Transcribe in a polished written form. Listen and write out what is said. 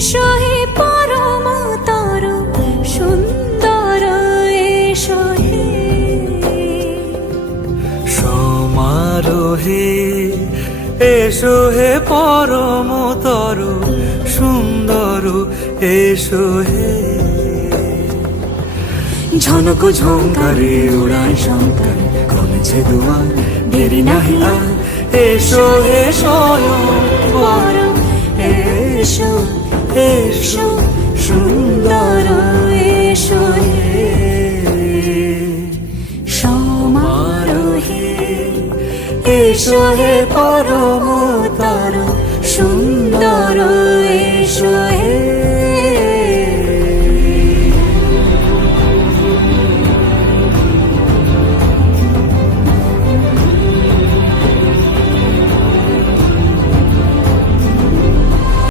এসো হে পরমতর সুন্দর এসো হে সমারোহে এসো হে পরমতর সুন্দর এসো হে ঝনক ঝঙ্কারে উড়ায় শঙ্কর কমেছে দুয়ার দেরি নাহি আর এসো হে স্বয়ং বর এসো এসো সুন্দর এসো হে সমারোহে এসো হে পরম